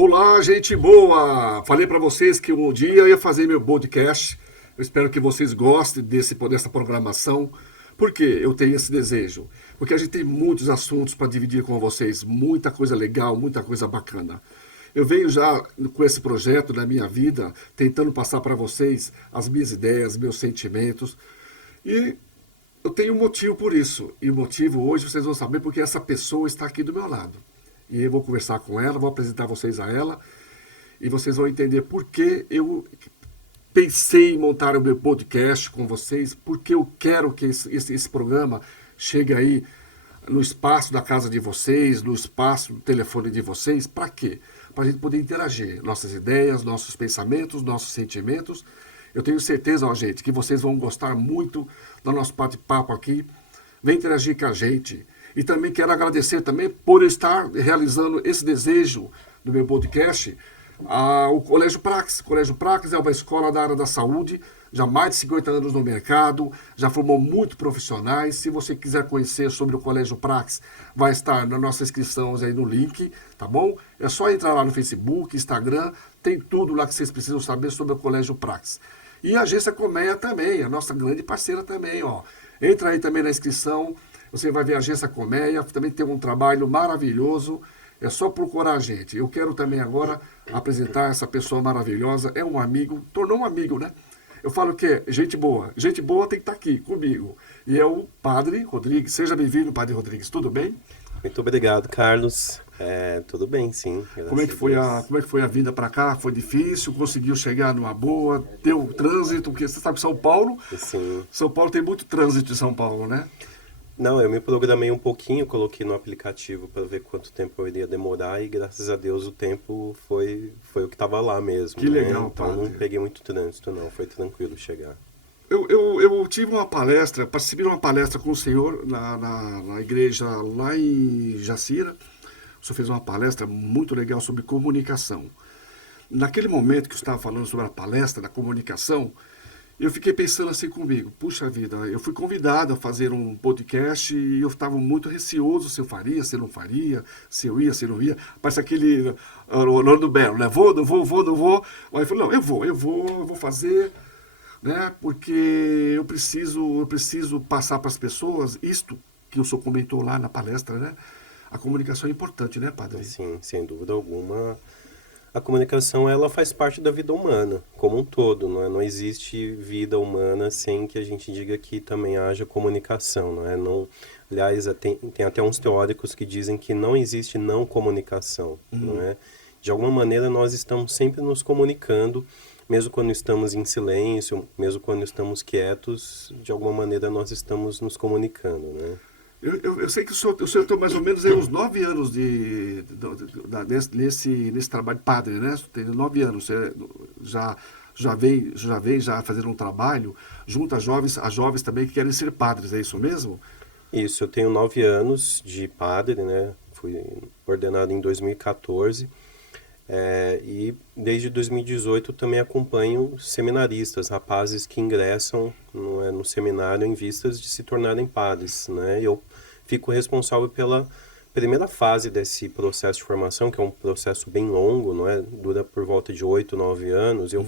Olá, gente boa! Falei para vocês que um dia eu ia fazer meu podcast. Eu espero que vocês gostem dessa programação. Por que eu tenho esse desejo? Porque a gente tem muitos assuntos para dividir com vocês, muita coisa legal, muita coisa bacana. Eu venho já com esse projeto na minha vida, tentando passar para vocês as minhas ideias, meus sentimentos. E eu tenho um motivo por isso. E o motivo hoje vocês vão saber porque essa pessoa está aqui do meu lado. E eu vou conversar com ela, vou apresentar vocês a ela. E vocês vão entender por que eu pensei em montar o meu podcast com vocês, porque eu quero que esse programa chegue aí no espaço da casa de vocês, no espaço do telefone de vocês. Para quê? Para a gente poder interagir. Nossas ideias, nossos pensamentos, nossos sentimentos. Eu tenho certeza, ó, gente, que vocês vão gostar muito do nosso bate-papo aqui. Vem interagir com a gente. E também quero agradecer também por estar realizando esse desejo do meu podcast ao Colégio Praxis. O Colégio Praxis é uma escola da área da saúde, já há mais de 50 anos no mercado, já formou muitos profissionais. Se você quiser conhecer sobre o Colégio Praxis, vai estar na nossa inscrição aí no link, tá bom? É só entrar lá no Facebook, Instagram, tem tudo lá que vocês precisam saber sobre o Colégio Praxis. E a Agência Colmeia também, a nossa grande parceira também, ó. Entra aí também na inscrição, você vai ver a Agência Colmeia, também tem um trabalho maravilhoso, é só procurar a gente. Eu quero também agora apresentar essa pessoa maravilhosa, é um amigo, tornou um amigo, né? Eu falo que é gente boa tem que estar aqui comigo. E é o Padre Rodrigues. Seja bem-vindo, Padre Rodrigues, tudo bem? Muito obrigado, Carlos. Tudo bem, sim. Como é que foi a vinda para cá? Foi difícil? Conseguiu chegar numa boa? Deu trânsito? Porque você sabe que São Paulo... Sim. São Paulo tem muito trânsito em São Paulo, né? Não, eu me programei um pouquinho, coloquei no aplicativo para ver quanto tempo eu iria demorar e graças a Deus o tempo foi o que estava lá mesmo. Que né? legal, Então Padre. não peguei muito trânsito, não. Foi tranquilo chegar. Eu tive uma palestra, participei de uma palestra com o senhor na igreja lá em Jacira. O senhor fez uma palestra muito legal sobre comunicação. Naquele momento que eu estava falando sobre a palestra da comunicação, eu fiquei pensando assim comigo, puxa vida, eu fui convidado a fazer um podcast e eu estava muito receoso se eu faria, se eu não faria, se eu ia, se eu não ia. Parece aquele Orlando Belo, né? Vou, não vou, não vou. Aí eu falei, não, eu vou fazer, né? Porque eu preciso passar para as pessoas isto que o senhor comentou lá na palestra, né? A comunicação é importante, né, Padre? Sim, sem dúvida alguma. A comunicação, ela faz parte da vida humana, como um todo, não é? Não existe vida humana sem que a gente diga que também haja comunicação, não é? Não, aliás, tem até uns teóricos que dizem que não existe não comunicação, não é? De alguma maneira, nós estamos sempre nos comunicando, mesmo quando estamos em silêncio, mesmo quando estamos quietos, de alguma maneira nós estamos nos comunicando, né? Eu sei que o senhor tem mais ou menos aí uns 9 anos nesse trabalho de padre, né? Tem 9 anos. Você já vem fazendo um trabalho junto às jovens também que querem ser padres, é isso mesmo? Isso, eu tenho 9 anos de padre, né? Fui ordenado em 2014. E desde 2018 também acompanho seminaristas, rapazes que ingressam no seminário em vistas de se tornarem padres, né? Eu fico responsável pela primeira fase desse processo de formação, que é um processo bem longo, não é? Dura por volta de 8, 9 anos. Eu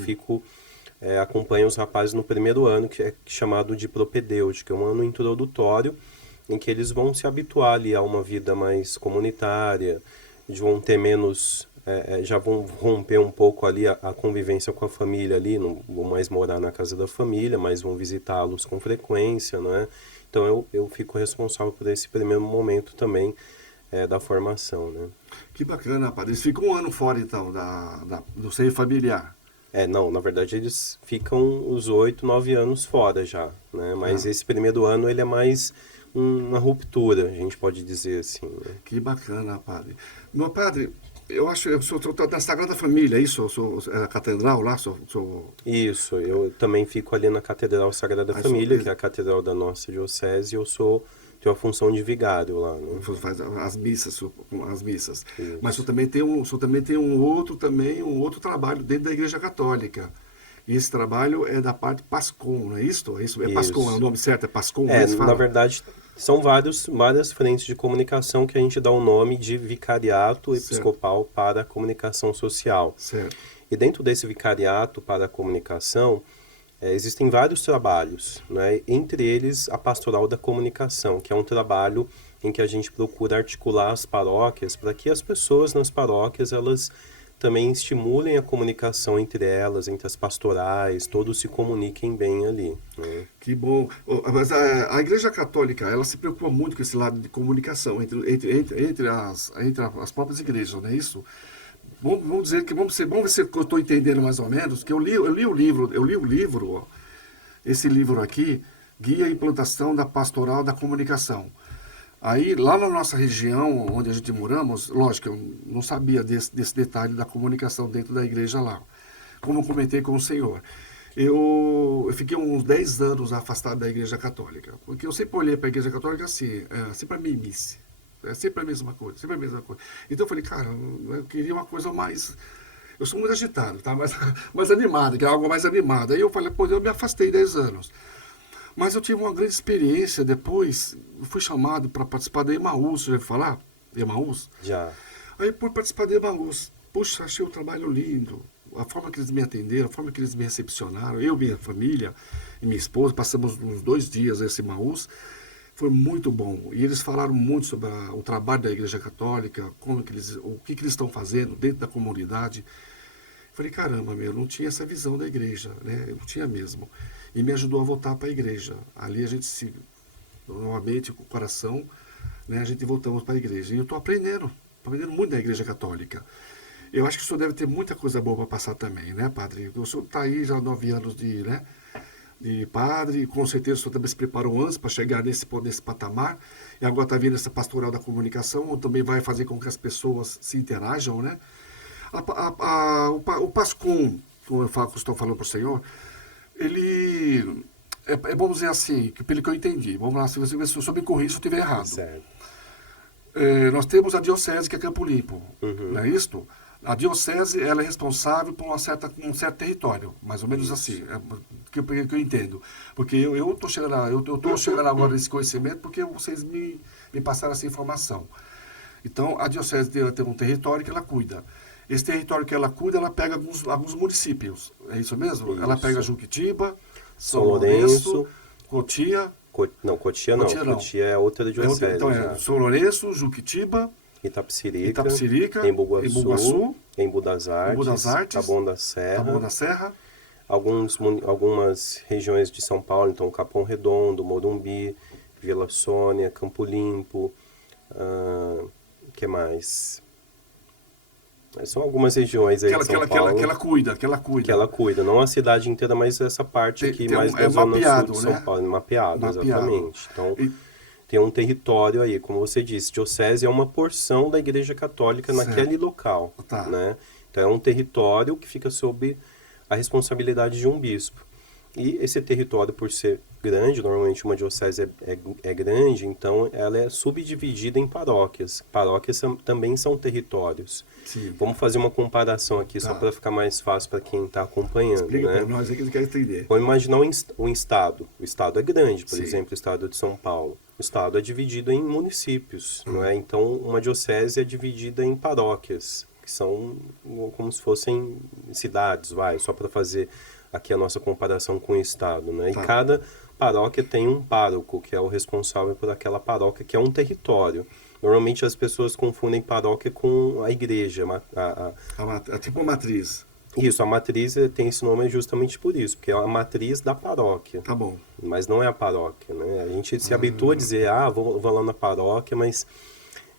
acompanho os rapazes no primeiro ano, que é chamado de propedêutico, é um ano introdutório, em que eles vão se habituar ali a uma vida mais comunitária, vão ter menos... já vão romper um pouco ali a convivência com a família ali, não vão mais morar na casa da família, mas vão visitá-los com frequência, não é? Então eu fico responsável por esse primeiro momento também da formação, né? Que bacana, padre. Eles ficam um ano fora, então, do seio familiar. Não, na verdade eles ficam os 8, 9 anos fora já, né? Mas esse primeiro ano ele é mais uma ruptura, a gente pode dizer assim, né? Que bacana, padre. Meu padre, eu acho que eu sou da Sagrada Família, é isso? Eu sou a catedral lá? Isso, eu também fico ali na Catedral Sagrada Família, que é a catedral da nossa diocese, e eu tenho a função de vigário lá, né? Faz as missas. Isso. Mas o senhor também tem um outro trabalho dentro da Igreja Católica. E esse trabalho é da parte Pascom, não é isso? É Pascom, é o nome certo, é Pascom? Na verdade, São várias frentes de comunicação que a gente dá o nome de Vicariato Episcopal para a Comunicação Social. Certo. E dentro desse Vicariato para a Comunicação, existem vários trabalhos, né? Entre eles a Pastoral da Comunicação, que é um trabalho em que a gente procura articular as paróquias para que as pessoas nas paróquias elas também estimulem a comunicação entre elas, entre as pastorais, todos se comuniquem bem ali, né? Que bom. Mas a Igreja Católica, ela se preocupa muito com esse lado de comunicação entre as próprias igrejas, não é isso? Vamos dizer que vamos ver se eu estou entendendo mais ou menos, que eu li o livro, ó, esse livro aqui, Guia e Implantação da Pastoral da Comunicação. Aí, lá na nossa região, onde a gente moramos, lógico, eu não sabia desse detalhe da comunicação dentro da igreja lá. Como eu comentei com o senhor. Eu fiquei uns 10 anos afastado da igreja católica. Porque eu sempre olhei para a igreja católica assim, sempre a mesmice. É sempre a mesma coisa, sempre a mesma coisa. Então eu falei, cara, eu queria uma coisa mais... Eu sou muito agitado, tá? mais animado, que é algo mais animado. Aí eu falei, pô, eu me afastei 10 anos. Mas eu tive uma grande experiência depois, fui chamado para participar da Emaús, já ouviu falar? Emaús? Já. Aí por participar da Emaús, puxa, achei o trabalho lindo, a forma que eles me atenderam, a forma que eles me recepcionaram, eu, minha família e minha esposa, passamos uns 2 dias nesse Emaús, foi muito bom. E eles falaram muito sobre o trabalho da Igreja Católica, o que eles estão fazendo dentro da comunidade. Falei, caramba, eu não tinha essa visão da igreja, né? Eu não tinha mesmo. E me ajudou a voltar para a igreja. Ali a gente novamente, com o coração, né, a gente voltamos para a igreja. E eu estou aprendendo muito da Igreja Católica. Eu acho que o senhor deve ter muita coisa boa para passar também, né, padre? O senhor está aí já há 9 anos de padre, com certeza o senhor também se preparou antes para chegar nesse patamar. E agora está vindo essa pastoral da comunicação, onde também vai fazer com que as pessoas se interajam, né? O PASCOM, como eu estou falando para o senhor, ele vamos dizer assim, pelo que eu entendi, vamos lá, se o senhor me corrija se eu estiver errado. Certo. Nós temos a diocese, que é Campo Limpo, Uhum. não é isto? A diocese, ela é responsável por um certo território, mais ou menos Isso. assim, que eu entendo. Porque eu estou chegando agora nesse conhecimento porque vocês me passaram essa informação. Então, a diocese tem um território que ela cuida. Esse território que ela cuida, ela pega alguns municípios. É isso mesmo? Isso. Ela pega Juquitiba, São Lourenço, Cotia. Cotia não. Cotia é outra diocese. Então é São Lourenço, Juquitiba, Itapecerica, Embu-Guaçu, Embu das Artes, Taboão da Serra, algumas regiões de São Paulo, então Capão Redondo, Morumbi, Vila Sônia, Campo Limpo, que mais? São algumas regiões aí de São Paulo. Que ela cuida. Que ela cuida, não a cidade inteira, mas essa parte aqui mais da zona sul de São Paulo, mapeado, exatamente. Então, tem um território aí, como você disse, diocese é uma porção da Igreja Católica naquele local, né? Então é um território que fica sob a responsabilidade de um bispo. E esse território, por ser grande, normalmente uma diocese é grande, então ela é subdividida em paróquias. Paróquias também são territórios. Sim. Vamos fazer uma comparação aqui, só para ficar mais fácil para quem está acompanhando. Explica, né? para nós aí que a gente quer entender. Vamos imaginar um estado. O estado é grande, por Sim. exemplo, o estado de São Paulo. O estado é dividido em municípios, não é? Então, uma diocese é dividida em paróquias, que são como se fossem cidades, só para fazer aqui a nossa comparação com o estado, né? E cada paróquia tem um pároco, que é o responsável por aquela paróquia, que é um território. Normalmente as pessoas confundem paróquia com a igreja. Tipo a matriz. Isso, a matriz tem esse nome justamente por isso, porque é a matriz da paróquia. Tá bom. Mas não é a paróquia, né? A gente se habitua a dizer, vou lá na paróquia, mas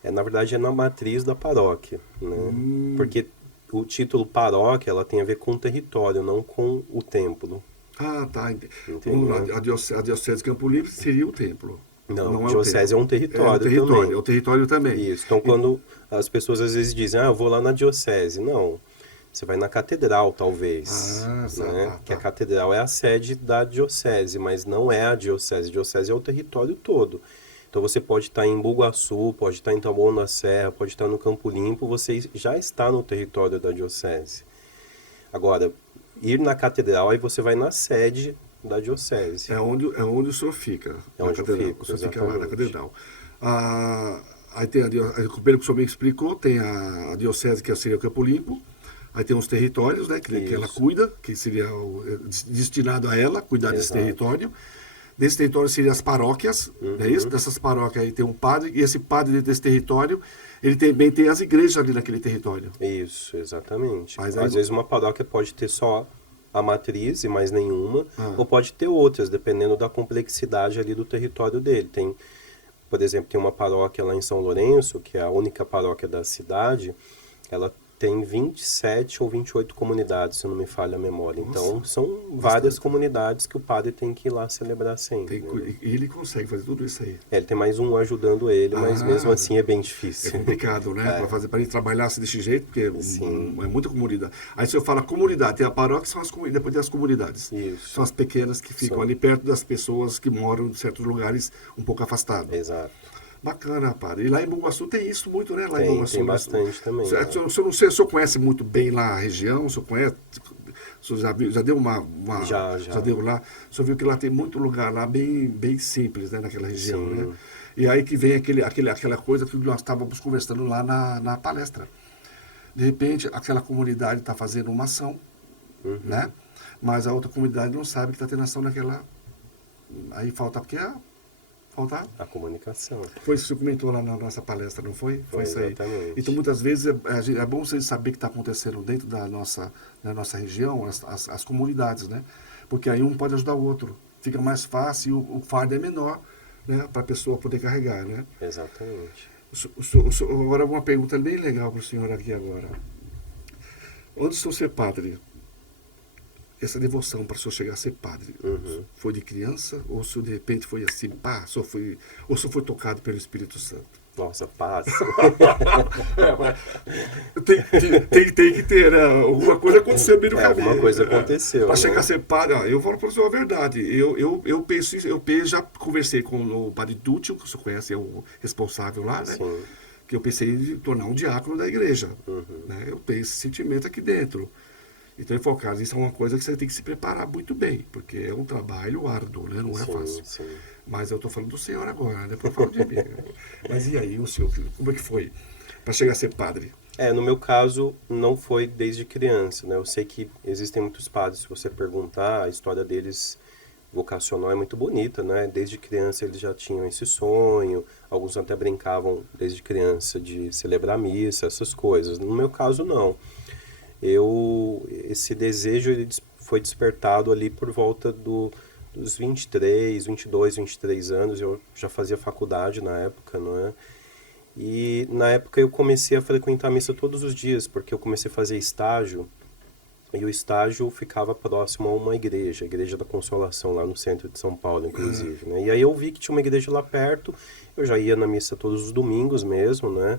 na verdade é na matriz da paróquia, né? Porque o título paróquia, ela tem a ver com o território, não com o templo. Tá. Entendeu? A diocese de Campo Limpo seria o templo. Não, a diocese é um território também. É o território também. Isso. Então, quando as pessoas às vezes dizem, eu vou lá na diocese. Não, você vai na catedral, talvez. Né? Que a catedral é a sede da diocese, mas não é a diocese. A diocese é o território todo. Então, você pode estar em Embu-Guaçu, pode estar em Taboão da Serra, pode estar no Campo Limpo, você já está no território da diocese. Agora, ir na catedral, aí você vai na sede da diocese. É onde o senhor fica. É na onde eu catedral. fico, O senhor fica lá na exatamente. catedral. Aí tem pelo que o senhor me explicou, tem a diocese, que seria o Campo Limpo. Aí tem os territórios, né, que ela Isso. cuida, que seria destinado a ela, cuidar desse Exato. território. Desse território seriam as paróquias, não é isso? Dessas paróquias aí tem um padre, e esse padre dentro desse território, ele também tem as igrejas ali naquele território. Isso, exatamente. Mas aí- Às vezes uma paróquia pode ter só a matriz e mais nenhuma, Ah. ou pode ter outras, dependendo da complexidade ali do território dele. Tem, por exemplo, tem uma paróquia lá em São Lourenço, que é a única paróquia da cidade, ela tem 27 ou 28 comunidades, se não me falha a memória. Então, são várias comunidades que o padre tem que ir lá celebrar sempre. Né? E ele consegue fazer tudo isso aí. Ele tem mais um ajudando ele, mas mesmo assim é bem É difícil. complicado, né? Para ele trabalhar assim desse jeito, porque Sim. é muita comunidade. Aí se eu falo comunidade, tem a paróquia, são as comunidades, depois tem as comunidades. Isso. São as pequenas que ficam São. ali perto das pessoas que moram em certos lugares um pouco afastados. Exato. Bacana, padre. E lá em Bom tem isso muito, né? Lá em Tem, Bom tem bastante também. O Né? senhor, não sei, o senhor conhece muito bem lá a região? O senhor conhece? O senhor já deu Já. deu lá? O senhor viu que lá tem muito lugar lá bem simples, né? Naquela região, Sim. né? E aí que vem aquela coisa que nós estávamos conversando lá na palestra. De repente, aquela comunidade está fazendo uma ação, né? Mas a outra comunidade não sabe que está tendo ação naquela... Aí falta o quê? Falta... A comunicação. Foi isso que você comentou lá na nossa palestra, não foi? Foi isso aí. exatamente. Então, muitas vezes, é bom você saber o que está acontecendo dentro da nossa região, as comunidades, né? Porque aí um pode ajudar o outro. Fica mais fácil e o fardo é menor, né? Para a pessoa poder carregar, né? Exatamente. Agora, uma pergunta bem legal para o senhor aqui agora. Antes de o senhor ser padre, essa devoção para o senhor chegar a ser padre, foi de criança? Ou o senhor, de repente, foi assim, pá, ou o senhor foi tocado pelo Espírito Santo? Nossa, paz. Tem que ter, né? Alguma coisa aconteceu bem no caminho. Alguma coisa aconteceu. Para né? chegar a ser padre, eu falo para você a verdade. Eu penso isso, já conversei com o padre Dútil, que você conhece, é o responsável lá, né? Sim. Que eu pensei em tornar um diácono da igreja. Né? Eu tenho esse sentimento aqui dentro. Então, ele falou, cara, isso é uma coisa que você tem que se preparar muito bem, porque é um trabalho árduo, né? Não é fácil. Sim. Mas eu estou falando do senhor agora, depois eu falo de mim. Mas e aí, o senhor, como é que foi para chegar a ser padre? No meu caso, não foi desde criança, né? Eu sei que existem muitos padres, se você perguntar, a história deles vocacional é muito bonita, né? Desde criança eles já tinham esse sonho, alguns até brincavam desde criança de celebrar missa, essas coisas. No meu caso, não. Esse desejo ele foi despertado ali por volta dos 23, 22, 23 anos. Eu já fazia faculdade na época, não é? E na época eu comecei a frequentar a missa todos os dias, porque eu comecei a fazer estágio, e o estágio ficava próximo a uma igreja, a Igreja da Consolação, lá no centro de São Paulo, inclusive, né? E aí eu vi que tinha uma igreja lá perto, eu já ia na missa todos os domingos mesmo, né?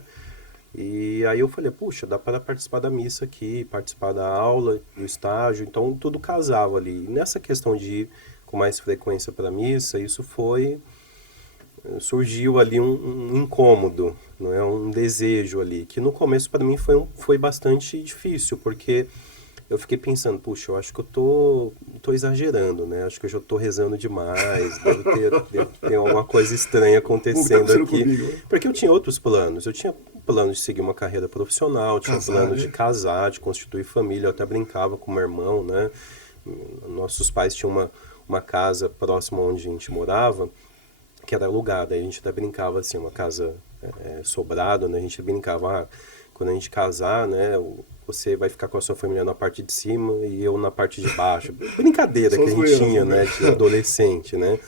E aí eu falei, puxa, dá para participar da missa aqui, participar da aula, do estágio, então tudo casava ali. E nessa questão de ir com mais frequência para a missa, surgiu ali um incômodo, não é? Um desejo ali, que no começo para mim foi bastante difícil, porque eu fiquei pensando, puxa, eu acho que eu tô exagerando, né? Acho que eu já tô rezando demais, deve ter alguma coisa estranha acontecendo aqui. Comigo? Porque eu tinha outros planos. Eu tinha plano de seguir uma carreira profissional, tinha plano de casar, de constituir família. Eu até brincava com meu irmão, né? Nossos pais tinham uma casa próxima onde a gente morava, que era alugada. Aí a gente até brincava assim, uma casa sobrada, né? A gente brincava, quando a gente casar, né? Você vai ficar com a sua família na parte de cima e eu na parte de baixo. Brincadeira que a gente tinha, né? De adolescente, né?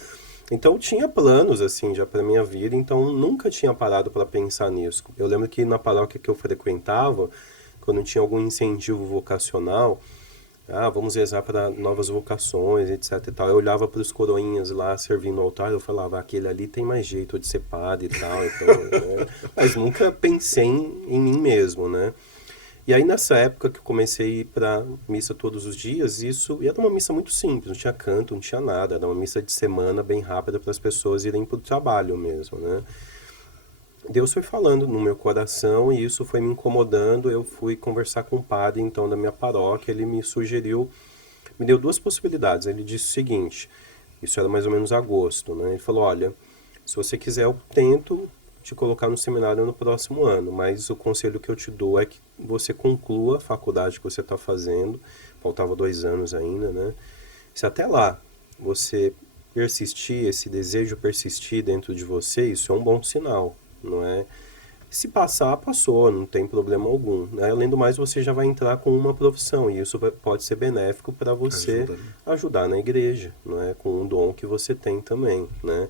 Então tinha planos assim já para minha vida, então nunca tinha parado para pensar nisso. Eu lembro que na paróquia que eu frequentava, quando tinha algum incentivo vocacional, vamos rezar para novas vocações, etc e tal. Eu olhava para os coroinhas lá servindo no altar, eu falava, aquele ali tem mais jeito de ser padre e tal, então, né? Mas nunca pensei em mim mesmo, né? E aí nessa época que eu comecei a ir para missa todos os dias, e era uma missa muito simples, não tinha canto, não tinha nada, era uma missa de semana bem rápida para as pessoas irem para o trabalho mesmo, né? Deus foi falando no meu coração e isso foi me incomodando, eu fui conversar com o padre então da minha paróquia, ele me sugeriu me deu duas possibilidades. Ele disse o seguinte, isso era mais ou menos agosto, né? Ele falou, olha, se você quiser eu tento te colocar no seminário no próximo ano, mas o conselho que eu te dou é que você conclua a faculdade que você está fazendo, faltava 2 anos ainda, né? Se até lá você persistir, esse desejo persistir dentro de você, isso é um bom sinal, não é? Se passar, passou, não tem problema algum, né? Além do mais, você já vai entrar com uma profissão e isso pode ser benéfico para você Ajuda, né? ajudar na igreja, não é? Com um dom que você tem também, né?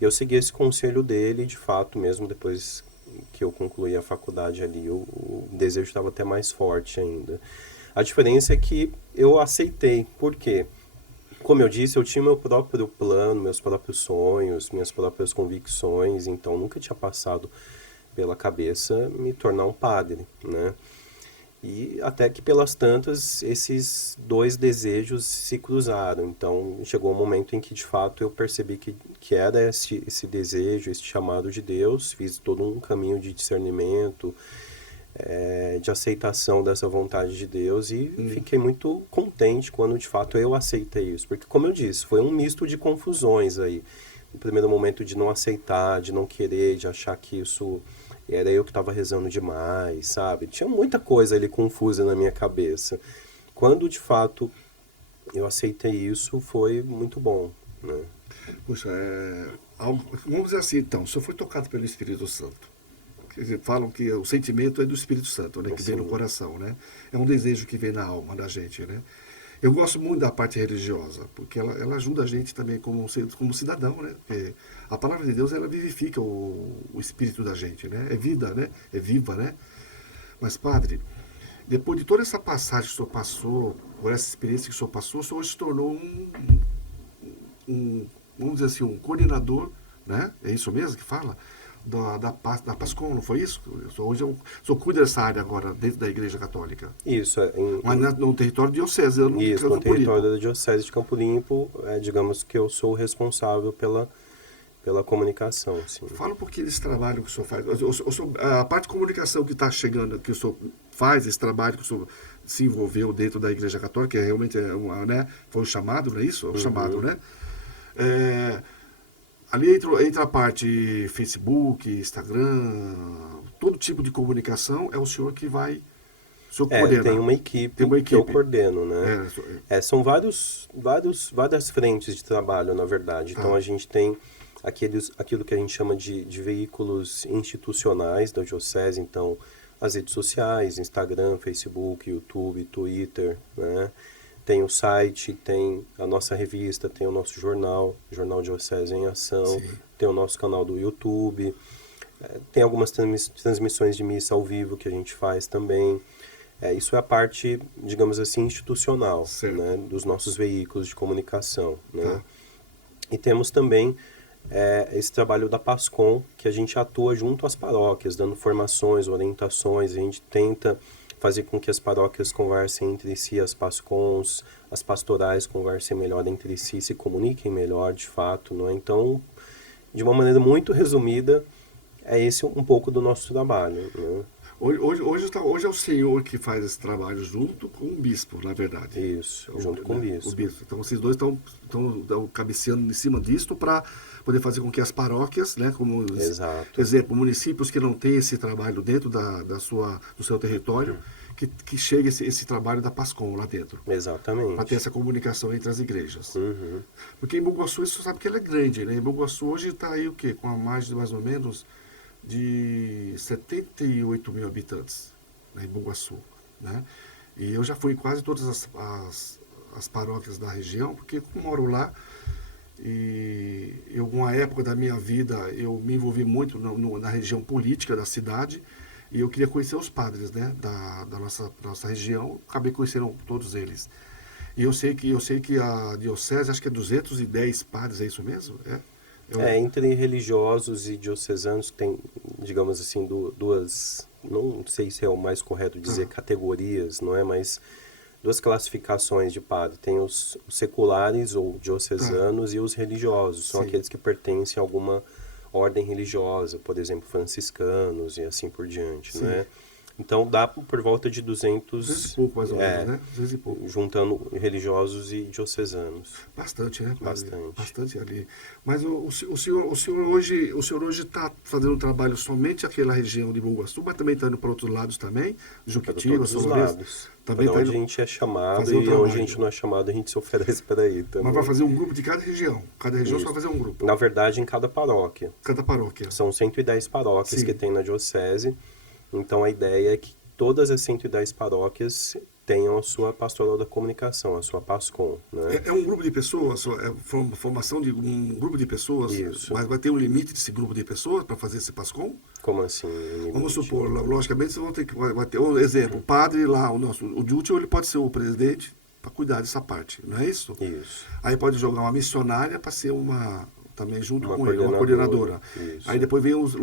E eu segui esse conselho dele, de fato, mesmo depois que eu concluí a faculdade ali, o desejo estava até mais forte ainda. A diferença é que eu aceitei, por quê? Como eu disse, eu tinha meu próprio plano, meus próprios sonhos, minhas próprias convicções, então nunca tinha passado pela cabeça me tornar um padre, né? E até que pelas tantas, esses dois desejos se cruzaram. Então, chegou um momento em que, de fato, eu percebi que era esse desejo, esse chamado de Deus. Fiz todo um caminho de discernimento, de aceitação dessa vontade de Deus. E fiquei muito contente quando, de fato, eu aceitei isso. Porque, como eu disse, foi um misto de confusões aí. No primeiro momento de não aceitar, de não querer, de achar que isso... era eu que estava rezando demais, sabe? Tinha muita coisa ali confusa na minha cabeça. Quando, de fato, eu aceitei isso, foi muito bom, né? Puxa, vamos dizer assim, então, o senhor foi tocado pelo Espírito Santo. Quer dizer, falam que o sentimento é do Espírito Santo, né? Que vem no coração, né? É um desejo que vem na alma da gente, né? Eu gosto muito da parte religiosa, porque ela ajuda a gente também como cidadão, né? Porque a palavra de Deus, ela vivifica o espírito da gente, né? É vida, né? É viva, né? Mas, padre, depois de toda essa passagem que o senhor passou, por essa experiência que o senhor passou, o senhor se tornou vamos dizer assim, um coordenador, né? É isso mesmo que fala? Da PASCOM, não foi isso? Hoje eu sou cuido dessa área agora, dentro da Igreja Católica. Isso, Mas no território diocesano de isso, no Campo Limpo. território da Diocese de Campo Limpo, digamos que eu sou o responsável pela comunicação, sim. Fala um pouquinho desse trabalho que o senhor faz. A parte de comunicação que está chegando, que o senhor faz, esse trabalho que o senhor se envolveu dentro da Igreja Católica, que realmente né, foi um chamado, não é isso? É um chamado, né? Ali entra a parte Facebook, Instagram, todo tipo de comunicação, é o senhor que vai... O senhor coordena. Tem uma equipe que eu coordeno, né? São várias frentes de trabalho, na verdade. Então, a gente tem aquilo que a gente chama de veículos institucionais da Diocese, então as redes sociais, Instagram, Facebook, YouTube, Twitter, né? Tem o site, tem a nossa revista, tem o nosso jornal Diocese em Ação, sim, tem o nosso canal do YouTube, tem algumas transmissões de missa ao vivo que a gente faz também. Isso é a parte, digamos assim, institucional, né, dos nossos veículos de comunicação, né? E temos também esse trabalho da PASCOM, que a gente atua junto às paróquias, dando formações, orientações, a gente tenta fazer com que as paróquias conversem entre si, as PASCONs, as pastorais conversem melhor entre si, se comuniquem melhor, de fato, não é? Então, de uma maneira muito resumida, é esse um pouco do nosso trabalho, né? Hoje é o senhor que faz esse trabalho junto com o bispo, na verdade. Isso, junto com o bispo. Então, vocês dois estão cabeceando em cima disto para poder fazer com que as paróquias, né, como exemplo, municípios que não têm esse trabalho dentro do seu território, que chegue esse trabalho da PASCOM lá dentro. Exatamente. Para ter essa comunicação entre as igrejas. Uhum. Porque em Embu-Guaçu, você sabe que ela é grande, né? Em Embu-Guaçu hoje está aí o quê? Com a margem de mais ou menos de 78 mil habitantes, né, em Embu-Guaçu, né? E eu já fui em quase todas as paróquias da região, porque eu moro lá e em alguma época da minha vida eu me envolvi muito na região política da cidade e eu queria conhecer os padres, né, da nossa região, acabei conhecendo todos eles. E eu sei que a diocese, acho que é 210 padres, é isso mesmo? Entre religiosos e diocesanos tem, digamos assim, duas, não sei se é o mais correto dizer categorias, não é? Mas duas classificações de padre. Tem os seculares ou diocesanos e os religiosos. São aqueles que pertencem a alguma ordem religiosa, por exemplo, franciscanos e assim por diante, né? Então dá por volta de 200 e pouco, mais ou menos, né? 200 e pouco. juntando religiosos e diocesanos. Bastante, né, padre? Bastante. Bastante ali. Mas o senhor hoje está fazendo um trabalho somente aquela região de Bom-Guaçu, mas também está indo para outros lados também? Para Juquitiba, todos os São Lourenço? lados. Também Para está onde indo a gente é chamado fazer um e trabalho. onde a gente não é chamado, a gente se oferece para ir também. Mas vai fazer um grupo de cada região. Cada região você Isso. vai fazer um grupo. Na verdade, em cada paróquia. Cada paróquia. São 110 paróquias Sim. que tem na diocese. Então a ideia é que todas as 110 paróquias tenham a sua pastoral da comunicação, a sua PASCOM, né? É um grupo de pessoas, é formação de um grupo de pessoas, Isso. mas vai ter um limite desse grupo de pessoas para fazer esse PASCOM? Como assim? limite? Vamos supor, logicamente, vocês vão ter que vai ter um exemplo, o padre lá, o Dútil, ele pode ser o presidente para cuidar dessa parte, não é isso? Isso. Aí pode jogar uma missionária para ser também junto Uma com ele, uma coordenadora. Isso. Aí depois vem os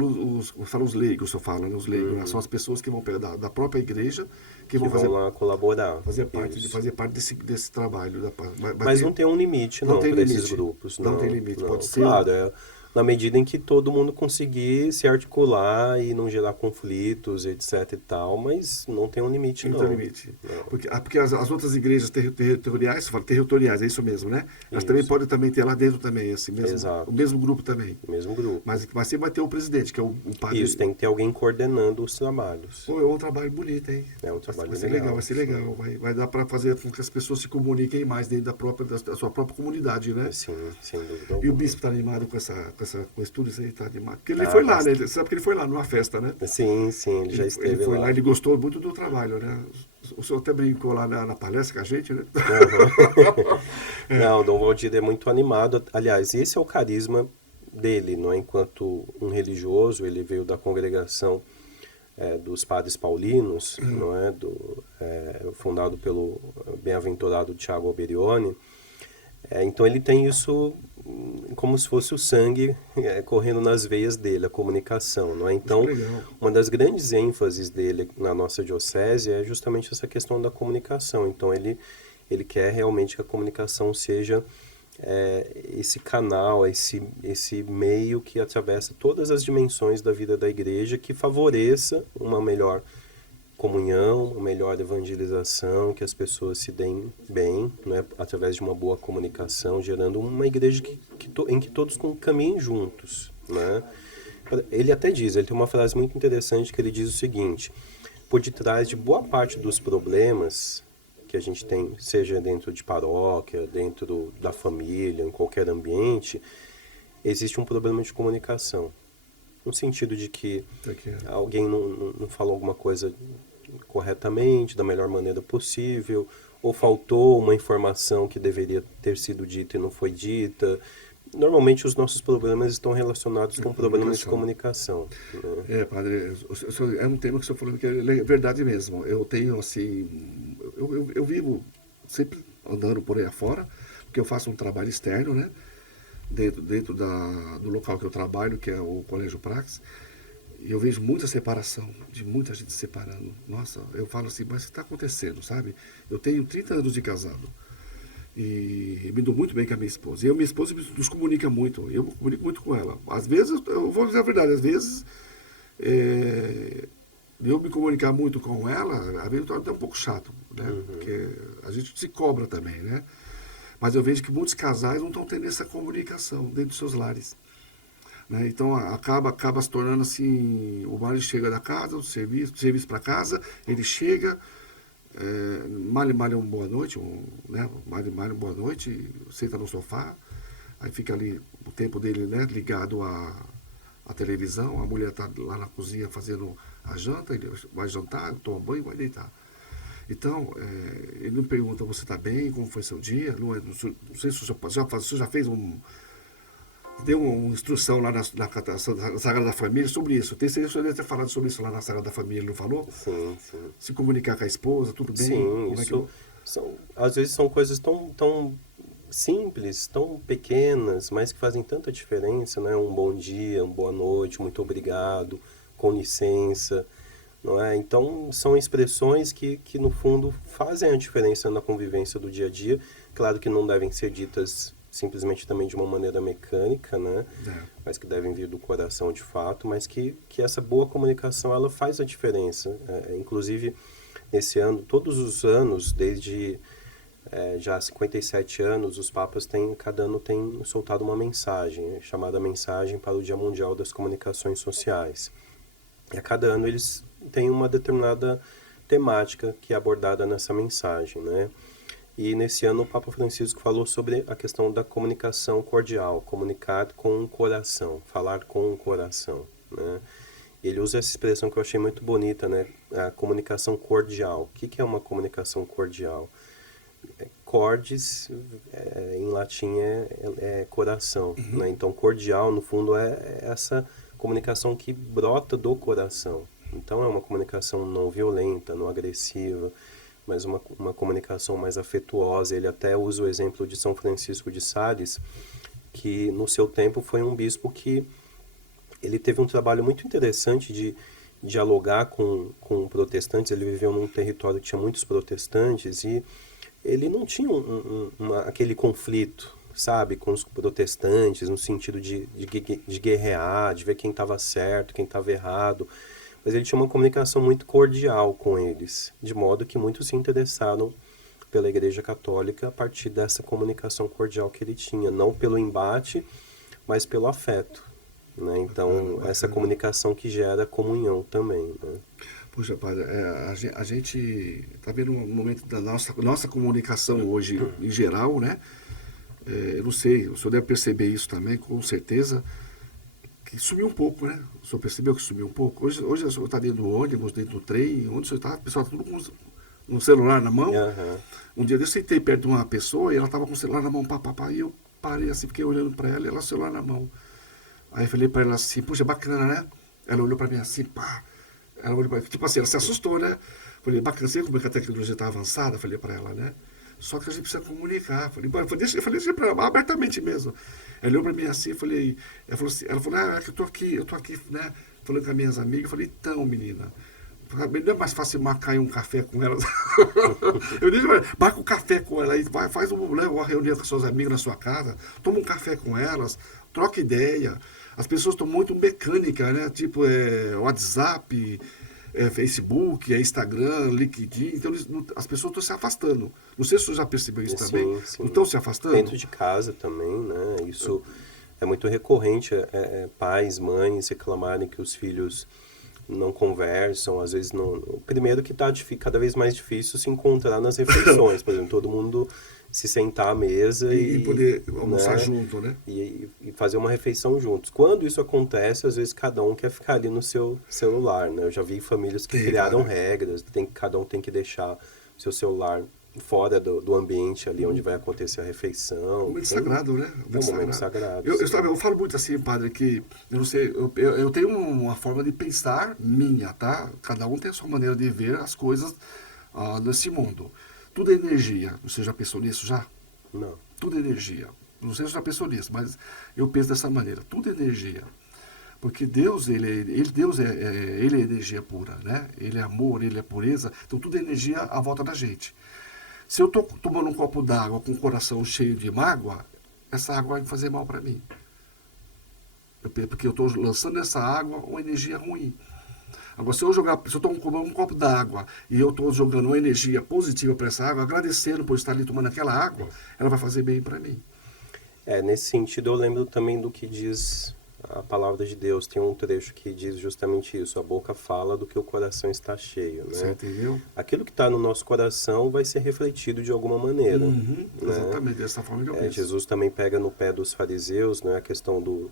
leigos, eu falo, né? Os leigos, né? São as pessoas que vão pegar da própria igreja, que vão fazer, lá colaborar. fazer parte, Isso. fazer parte desse trabalho. Mas não tem um limite, não, tem para esses limite. grupos. Não tem limite, não. pode ser. Claro, na medida em que todo mundo conseguir se articular e não gerar conflitos, etc e tal, mas não tem um limite, Não não. tem limite. Não. Porque as outras igrejas territoriais, você fala territoriais, é isso mesmo, né? Elas Isso. também podem também ter lá dentro também, assim mesmo, Exato. o mesmo grupo também. Mesmo grupo. Mas sempre vai ter o presidente, que é o padre. Isso, tem que ter alguém coordenando os trabalhos. Pô, é um trabalho bonito, hein? É um trabalho vai ser legal. legal, vai ser legal. Vai dar para fazer com que as pessoas se comuniquem mais dentro da sua própria comunidade, né? Sim, sem dúvida E o alguma. bispo está animado com esse tudo, isso aí tá animado. Porque ele foi lá, né? Você sabe que ele foi lá numa festa, né? Sim, ele já esteve Ele foi lá. lá, ele gostou muito do trabalho, né? O senhor até brincou lá na palestra com a gente, né? Não, o Dom Valdir é muito animado. Aliás, esse é o carisma dele, não é? Enquanto um religioso, ele veio da congregação dos padres paulinos, não é? Fundado pelo bem-aventurado Tiago Alberione. Então ele tem isso como se fosse o sangue correndo nas veias dele, a comunicação, não é? Então, Legal. uma das grandes ênfases dele na nossa diocese é justamente essa questão da comunicação. Então, ele quer realmente que a comunicação seja esse canal, esse meio que atravessa todas as dimensões da vida da igreja, que favoreça uma melhor comunhão, uma melhor evangelização, que as pessoas se deem bem, né, através de uma boa comunicação, gerando uma igreja em que todos caminhem juntos, né? Ele até diz, ele tem uma frase muito interessante que ele diz o seguinte: por detrás de boa parte dos problemas que a gente tem, seja dentro de paróquia, dentro da família, em qualquer ambiente, existe um problema de comunicação. No sentido de que alguém não falou alguma coisa corretamente, da melhor maneira possível, ou faltou uma informação que deveria ter sido dita e não foi dita. Normalmente os nossos problemas estão relacionados com problemas de comunicação. Né? Padre, é um tema que o senhor falou que é verdade mesmo. Eu tenho, assim, eu vivo sempre andando por aí afora, porque eu faço um trabalho externo, né? Dentro do local que eu trabalho, que é o Colégio Praxis, e eu vejo muita separação, de muita gente se separando. Nossa, eu falo assim, mas o que está acontecendo, sabe? Eu tenho 30 anos de casado e me dou muito bem com a minha esposa. E minha esposa nos comunica muito, eu comunico muito com ela. Às vezes, eu vou dizer a verdade, às vezes eu me comunicar muito com ela, às vezes torna um pouco chato, né? Porque a gente se cobra também, né? Mas eu vejo que muitos casais não estão tendo essa comunicação dentro dos seus lares. Né? Então acaba se tornando assim, o marido chega da casa, do serviço para casa, ele chega, malha uma boa noite, né? malha uma boa noite, senta no sofá, aí fica ali o tempo dele, né, ligado à televisão, a mulher está lá na cozinha fazendo a janta, ele vai jantar, toma banho e vai deitar. Então, ele me pergunta, você está bem? Como foi seu dia? Não sei se você já fez deu uma instrução lá na Sagrada Família sobre isso. Tem certeza que você deve ter falado sobre isso lá na Sagrada Família, não falou? Sim, sim. Se comunicar com a esposa, tudo bem? Sim, isso às vezes são coisas tão simples, tão pequenas, mas que fazem tanta diferença, né? Um bom dia, uma boa noite, muito obrigado, com licença. Não é? Então, são expressões que, no fundo, fazem a diferença na convivência do dia a dia. Claro que não devem ser ditas simplesmente também de uma maneira mecânica, né? É. Mas que devem vir do coração de fato, mas que essa boa comunicação, ela faz a diferença. Inclusive, esse ano, todos os anos, desde já há 57 anos, os papas cada ano têm soltado uma mensagem, chamada Mensagem para o Dia Mundial das Comunicações Sociais. E a cada ano eles têm uma determinada temática que é abordada nessa mensagem, né? E nesse ano o Papa Francisco falou sobre a questão da comunicação cordial, comunicar com o coração, falar com o coração, né? E ele usa essa expressão que eu achei muito bonita, né? A comunicação cordial. O que é uma comunicação cordial? Cordis, em latim, é coração, né? Então, cordial, no fundo, é essa comunicação que brota do coração. Então, é uma comunicação não violenta, não agressiva, mas uma comunicação mais afetuosa. Ele até usa o exemplo de São Francisco de Sales, que no seu tempo foi um bispo que ele teve um trabalho muito interessante de dialogar com protestantes. Ele viveu num território que tinha muitos protestantes e ele não tinha aquele conflito, sabe, com os protestantes, no sentido de guerrear, de ver quem estava certo, quem estava errado. Mas ele tinha uma comunicação muito cordial com eles, de modo que muitos se interessaram pela Igreja Católica a partir dessa comunicação cordial que ele tinha, não pelo embate, mas pelo afeto, né? Então, essa comunicação que gera comunhão também, né? Puxa, padre, a gente está vendo um momento da nossa comunicação hoje, em geral, né? Eu não sei, o senhor deve perceber isso também, com certeza, que sumiu um pouco, né? O senhor percebeu que sumiu um pouco? Hoje o senhor está dentro do ônibus, dentro do trem, onde o senhor está, o pessoal está tudo com um celular na mão. Uhum. Um dia eu sentei perto de uma pessoa e ela estava com o celular na mão, e eu parei assim, fiquei olhando para ela e ela com o celular na mão. Aí eu falei para ela assim, puxa, bacana, né? Ela olhou para mim assim, pá. Ela olhou para mim, tipo assim, ela se assustou, né? Falei, bacana, você vê como é que a tecnologia está avançada? Falei para ela, né? Só que a gente precisa comunicar. Eu falei assim para ela, abertamente mesmo. Ela olhou para mim assim, ela falou, é que eu tô aqui, né? Falando com as minhas amigas. Eu falei, então, menina, não é mais fácil marcar um café com elas? Eu disse, marca um café com ela aí, faz uma reunião com suas amigas na sua casa, toma um café com elas, troca ideia. As pessoas estão muito mecânicas, né? Tipo, WhatsApp, Facebook, Instagram, LinkedIn. Então, as pessoas estão se afastando. Não sei se você já percebeu isso também. Sim. Não estão se afastando? Dentro de casa também, né? Isso é muito recorrente, pais, mães reclamarem que os filhos não conversam, às vezes não... Primeiro que está cada vez mais difícil se encontrar nas refeições, por exemplo, todo mundo se sentar à mesa e poder almoçar, né, né, junto, né? E fazer uma refeição juntos. Quando isso acontece, às vezes cada um quer ficar ali no seu celular, né? Eu já vi famílias que criaram regras, cada um tem que deixar o seu celular fora do ambiente ali onde vai acontecer a refeição. Um momento sagrado, né? Um momento sagrado. Eu falo muito assim, padre, que eu não sei, eu tenho uma forma de pensar minha, tá? Cada um tem a sua maneira de ver as coisas nesse mundo. Tudo é energia. Você já pensou nisso já? Não. Tudo é energia. Não sei se você já pensou nisso, mas eu penso dessa maneira. Tudo é energia. Porque Deus, Deus ele é energia pura, né? Ele é amor, ele é pureza. Então tudo é energia à volta da gente. Se eu estou tomando um copo d'água com o coração cheio de mágoa, essa água vai me fazer mal para mim. Porque eu estou lançando nessa água uma energia ruim. Agora, se eu estou tomando um copo d'água e eu estou jogando uma energia positiva para essa água, agradecendo por estar ali tomando aquela água, ela vai fazer bem para mim. Nesse sentido, eu lembro também do que diz a palavra de Deus. Tem um trecho que diz justamente isso: a boca fala do que o coração está cheio, né? Você entendeu? Aquilo que está no nosso coração vai ser refletido de alguma maneira. Uhum, né? Exatamente, dessa forma que eu penso. Jesus também pega no pé dos fariseus, né, a questão do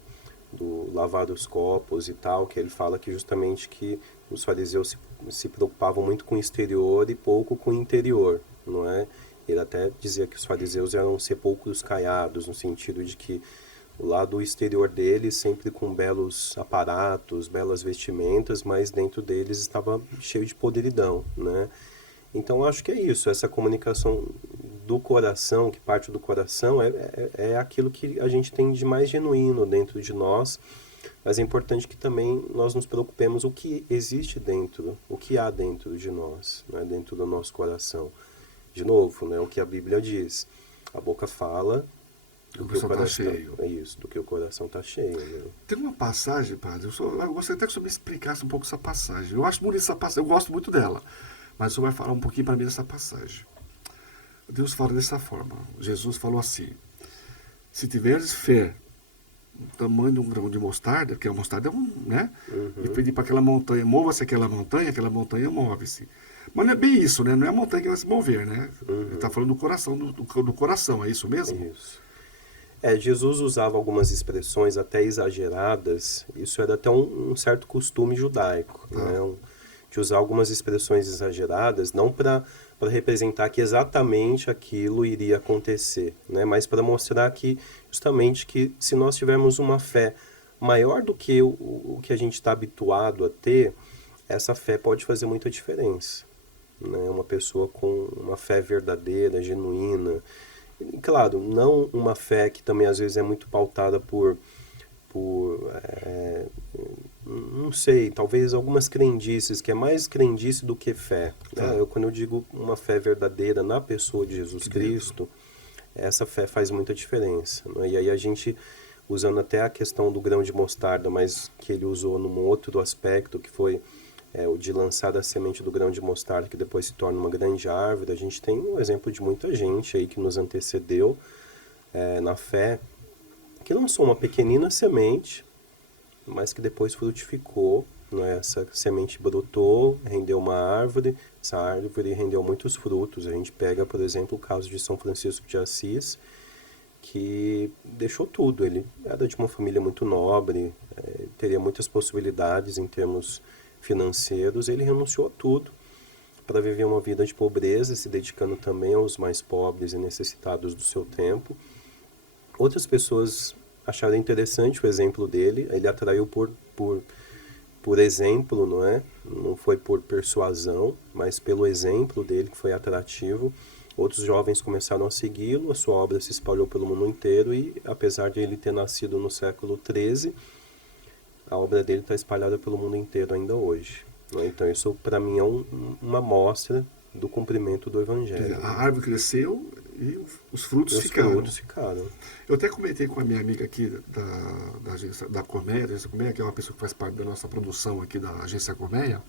lavar os copos e tal, que ele fala que justamente que os fariseus se preocupavam muito com o exterior e pouco com o interior, não é? Ele até dizia que os fariseus eram sepulcros caiados, no sentido de que o lado exterior deles sempre com belos aparatos, belas vestimentas, mas dentro deles estava cheio de podridão, né? Então acho que é isso, essa comunicação do coração, que parte do coração, é aquilo que a gente tem de mais genuíno dentro de nós, mas é importante que também nós nos preocupemos o que existe dentro, o que há dentro de nós, né, dentro do nosso coração. De novo, né, o que a Bíblia diz, a boca fala O do que o coração tá coração. cheio. É isso, do que o coração está cheio. Né? Tem uma passagem, padre, eu gostaria até que o senhor me explicasse um pouco essa passagem. Eu acho bonita essa passagem, eu gosto muito dela. Mas o senhor vai falar um pouquinho para mim dessa passagem. Deus fala dessa forma. Jesus falou assim: se tiveres fé do tamanho de um grão de mostarda, porque a mostarda é um, né? E pedir para aquela montanha, mova-se aquela montanha move-se. Mas não é bem isso, né? Não é a montanha que vai se mover, né? Ele está falando do coração, do coração, é isso mesmo? Isso. Jesus usava algumas expressões até exageradas, isso era até um certo costume judaico, né? De usar algumas expressões exageradas, não para representar que exatamente aquilo iria acontecer, né? Mas para mostrar que, justamente, que se nós tivermos uma fé maior do que o que a gente está habituado a ter, essa fé pode fazer muita diferença, né? Uma pessoa com uma fé verdadeira, genuína. Claro, não uma fé que também às vezes é muito pautada por não sei, talvez algumas crendices, que é mais crendice do que fé. Né? Quando eu digo uma fé verdadeira na pessoa de Jesus Cristo, essa fé faz muita diferença. Né? E aí a gente, usando até a questão do grão de mostarda, mas que ele usou num outro aspecto, que foi o de lançar a semente do grão de mostarda, que depois se torna uma grande árvore. A gente tem um exemplo de muita gente aí que nos antecedeu na fé, que lançou uma pequenina semente, mas que depois frutificou, né? Essa semente brotou, rendeu uma árvore, essa árvore rendeu muitos frutos. A gente pega, por exemplo, o caso de São Francisco de Assis, que deixou tudo. Ele era de uma família muito nobre, teria muitas possibilidades em termos financeiros, ele renunciou a tudo para viver uma vida de pobreza, se dedicando também aos mais pobres e necessitados do seu tempo. Outras pessoas acharam interessante o exemplo dele, ele atraiu por exemplo, não é? Não foi por persuasão, mas pelo exemplo dele que foi atrativo. Outros jovens começaram a segui-lo, a sua obra se espalhou pelo mundo inteiro e, apesar de ele ter nascido no século XIII, a obra dele está espalhada pelo mundo inteiro ainda hoje. Né? Então isso para mim é uma amostra do cumprimento do Evangelho. A árvore cresceu e os frutos ficaram. Os frutos ficaram. Eu até comentei com a minha amiga aqui da agência da Cormeia, que é uma pessoa que faz parte da nossa produção aqui da agência Cormeia.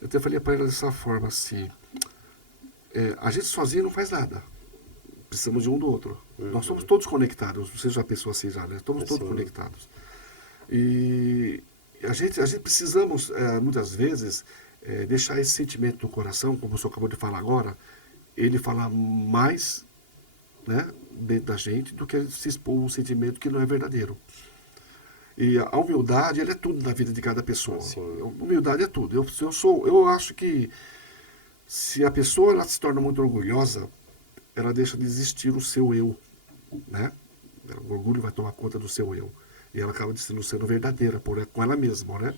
Eu até falei para ela dessa forma assim: a gente sozinho não faz nada. Precisamos de um do outro. Nós somos todos conectados. Você já pensou assim já, né? Estamos todos conectados. E a gente precisamos, muitas vezes, deixar esse sentimento no coração, como o senhor acabou de falar agora, ele falar mais, né, dentro da gente do que se expor um sentimento que não é verdadeiro. E a humildade, ela é tudo na vida de cada pessoa. Sim. Humildade é tudo. Eu acho que se a pessoa ela se torna muito orgulhosa, ela deixa de existir o seu eu, né? O orgulho vai tomar conta do seu eu. E ela acaba sendo verdadeira com ela mesma, né?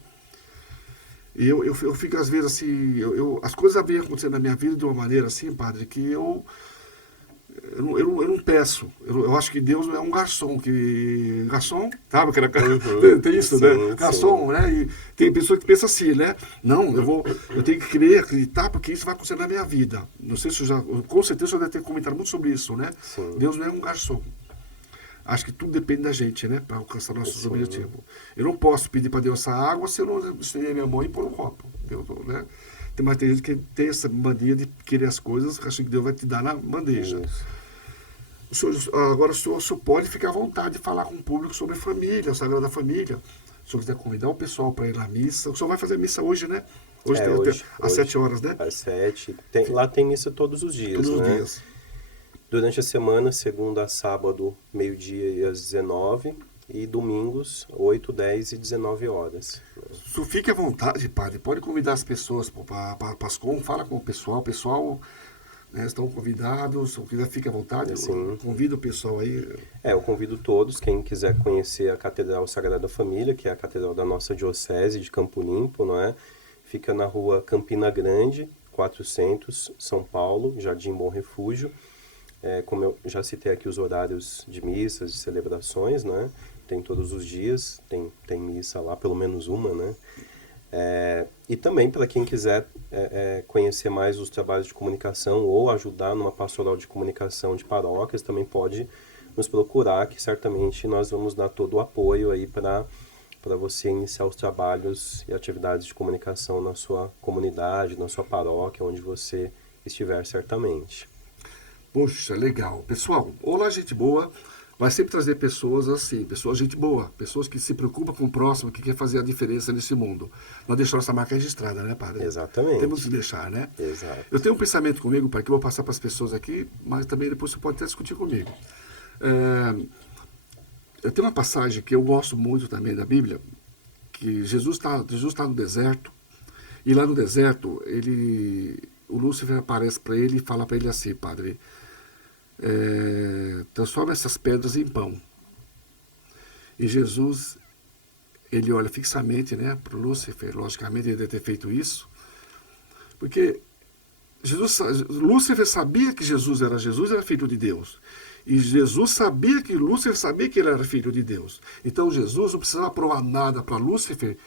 E eu fico, às vezes, assim... as coisas vêm acontecendo na minha vida de uma maneira assim, padre, que eu não peço. Eu acho que Deus não é um garçom, garçom, sabe? Tem isso, sim, né? Garçom, sim. Né? E tem pessoa que pensa assim, né? Não, eu tenho que crer, acreditar, porque isso vai acontecer na minha vida. Não sei se com certeza eu deve ter comentado muito sobre isso, né? Sim. Deus não é um garçom. Acho que tudo depende da gente, né? Para alcançar nossos objetivos. Eu não posso pedir para Deus essa água se eu não estender minha mão e pôr no copo. Né? Tem gente que tem essa mania de querer as coisas, acha que Deus vai te dar na bandeja. Agora o senhor pode ficar à vontade de falar com o público sobre família, a Sagrada Família. Se o senhor quiser convidar o pessoal para ir na missa. O senhor vai fazer missa hoje, né? Hoje às 7 horas, né? Às 7. Lá tem missa todos os dias, todos né? Os dias. Durante a semana, segunda a sábado, meio-dia e às 19, e domingos, 8, 10 e 19 horas. Só fique à vontade, padre. Pode convidar as pessoas para Pascom, fala com o pessoal, né, estão convidados. Se quiser, fique à vontade. Convida o pessoal aí. Eu convido todos, quem quiser conhecer a Catedral Sagrada Família, que é a catedral da nossa diocese de Campo Limpo, não é? Fica na rua Campina Grande, 400, São Paulo, Jardim Bom Refúgio. Como eu já citei aqui os horários de missas, de celebrações, né? Tem todos os dias, tem missa lá, pelo menos uma, né? E também para quem quiser conhecer mais os trabalhos de comunicação ou ajudar numa pastoral de comunicação de paróquias, também pode nos procurar, que certamente nós vamos dar todo o apoio aí para você iniciar os trabalhos e atividades de comunicação na sua comunidade, na sua paróquia, onde você estiver certamente. Poxa, legal. Pessoal, Olá Gente Boa vai sempre trazer pessoas assim, pessoas gente boa, pessoas que se preocupam com o próximo, que quer fazer a diferença nesse mundo. Nós deixamos essa marca registrada, né, padre? Exatamente. Temos que deixar, né? Exato. Eu tenho um pensamento comigo, pai, que eu vou passar para as pessoas aqui, mas também depois você pode até discutir comigo. Eu tenho uma passagem que eu gosto muito também da Bíblia, que Jesus tá no deserto, e lá no deserto, o Lúcifer aparece para ele e fala para ele assim, padre, transforma essas pedras em pão. E Jesus, ele olha fixamente, né, para o Lúcifer, logicamente ele deve ter feito isso, porque Lúcifer sabia que Jesus era filho de Deus. E Jesus sabia que Lúcifer sabia que ele era filho de Deus. Então Jesus não precisava provar nada para Lúcifer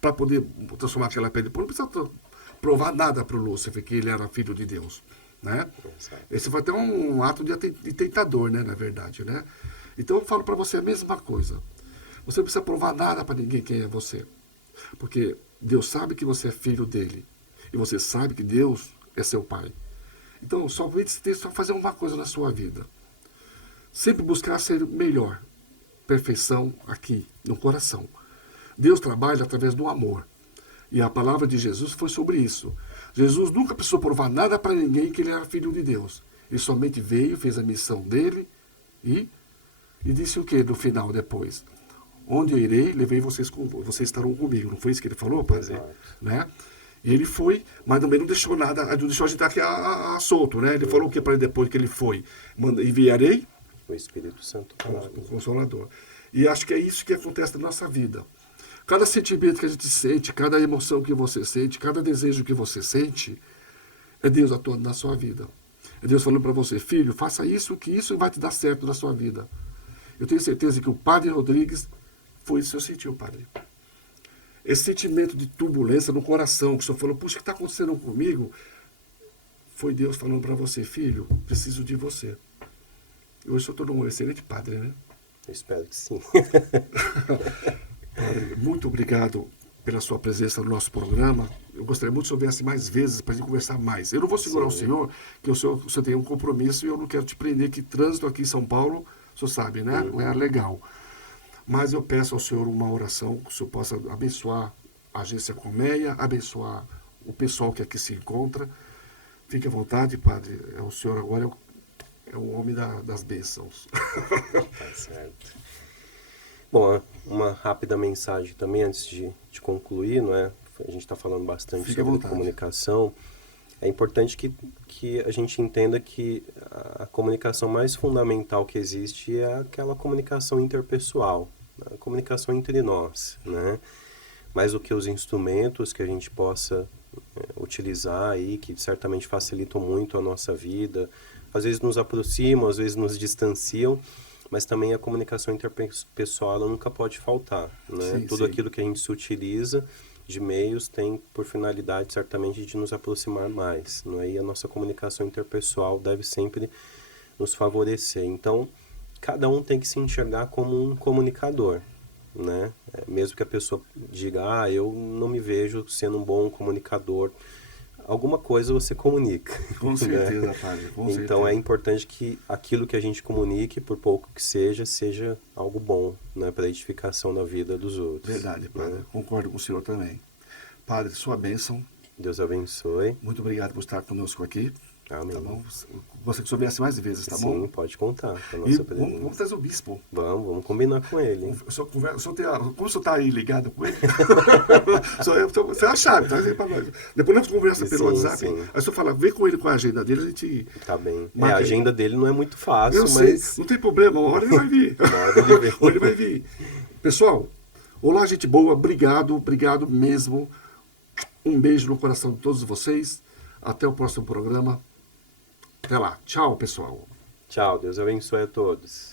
para poder transformar aquela pedra em pão. Não precisava provar nada para o Lúcifer que ele era filho de Deus. Né? Esse foi até um ato de tentador, né, na verdade. Né? Então eu falo para você a mesma coisa. Você não precisa provar nada para ninguém quem é você. Porque Deus sabe que você é filho dele. E você sabe que Deus é seu pai. Então, somente você tem que fazer uma coisa na sua vida. Sempre buscar ser melhor. Perfeição aqui, no coração. Deus trabalha através do amor. E a palavra de Jesus foi sobre isso. Jesus nunca precisou provar nada para ninguém que ele era filho de Deus. Ele somente veio, fez a missão dele e disse o que no final depois? Onde eu irei, levei vocês estarão comigo. Não foi isso que ele falou, padre? Né? E ele foi, mas também não deixou nada, não deixou a gente aqui solto, né? Ele falou o que para ele depois que ele foi? Enviarei o Espírito Santo, o Consolador. E acho que é isso que acontece na nossa vida. Cada sentimento que a gente sente, cada emoção que você sente, cada desejo que você sente, é Deus atuando na sua vida. É Deus falando para você, filho, faça isso, que isso vai te dar certo na sua vida. Eu tenho certeza que o padre Rodrigues foi isso que eu senti, padre. Esse sentimento de turbulência no coração, que o senhor falou, puxa, o que está acontecendo comigo? Foi Deus falando para você, filho, preciso de você. E hoje o senhor tornou um excelente padre, né? Eu espero que sim. Padre, muito obrigado pela sua presença no nosso programa. Eu gostaria muito que o senhor viesse mais vezes para a gente conversar mais. Eu não vou segurar o senhor, que o senhor tem um compromisso e eu não quero te prender, que trânsito aqui em São Paulo, o senhor sabe, né? Não é legal. Mas eu peço ao senhor uma oração, que o senhor possa abençoar a agência Colmeia, abençoar o pessoal que aqui se encontra. Fique à vontade, padre. O senhor agora é o homem das bênçãos. Tá certo. Bom, uma rápida mensagem também antes de concluir, não é? A gente está falando bastante sobre comunicação. É importante que a gente entenda que a comunicação mais fundamental que existe é aquela comunicação interpessoal, a comunicação entre nós, né? Mais do que os instrumentos que a gente possa utilizar aí, que certamente facilitam muito a nossa vida, às vezes nos aproximam, às vezes nos distanciam, mas também a comunicação interpessoal ela nunca pode faltar, né? Sim, Tudo sim. aquilo que a gente se utiliza de meios tem por finalidade certamente de nos aproximar mais, não é? E a nossa comunicação interpessoal deve sempre nos favorecer. Então, cada um tem que se enxergar como um comunicador, né? Mesmo que a pessoa diga, eu não me vejo sendo um bom comunicador, alguma coisa você comunica. Com certeza, padre. Com então certeza. É importante que aquilo que a gente comunique, por pouco que seja algo bom, né, para a edificação da vida dos outros. Verdade, padre. Né? Concordo com o senhor também. Padre, sua bênção. Deus abençoe. Muito obrigado por estar conosco aqui. Amém. Tá bom? Gostaria que o senhor viesse mais vezes, tá bom? Sim, pode contar com a E nossa presença. vamos trazer o bispo. Vamos combinar com ele. Hein? Como o senhor está aí ligado com ele, você é a chave, traz aí para nós. Depois nós conversamos pelo WhatsApp, sim. aí o senhor fala, vem com ele com a agenda dele, a gente... Tá bem. marca A agenda dele não é muito fácil, Eu mas... sei, não tem problema, uma hora ele vai vir. Uma hora ele vem. Uma hora ele vai vir. Pessoal, olá gente boa, obrigado mesmo. Um beijo no coração de todos vocês. Até o próximo programa. Até lá. Tchau, pessoal. Tchau, Deus abençoe a todos.